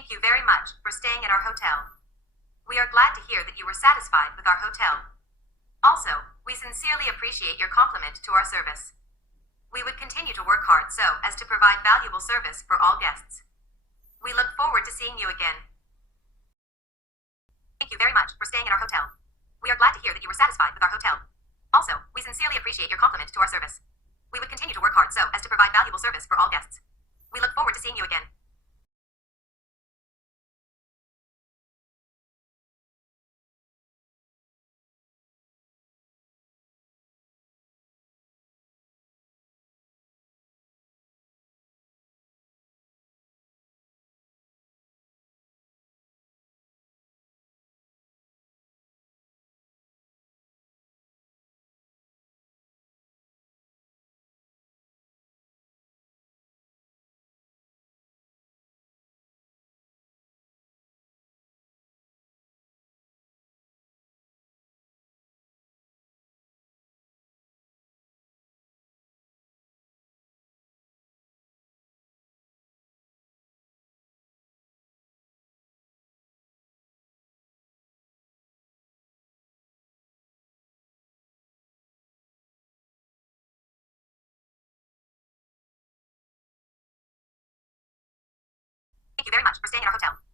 Thank you very much for staying at our hotel. We are glad to hear that you were satisfied with our hotel. Also, we sincerely appreciate your compliment to our service. We would continue to work hard so as to provide valuable service for all guests. We look forward to seeing you again. Thank you very much for staying at our hotel. We are glad to hear that you were satisfied with our hotel. Also, we sincerely appreciate your compliment to our service. We would continue to work hard so as to provide valuable service for all guests. We look forward to seeing you again. Thank you very much for staying at our hotel.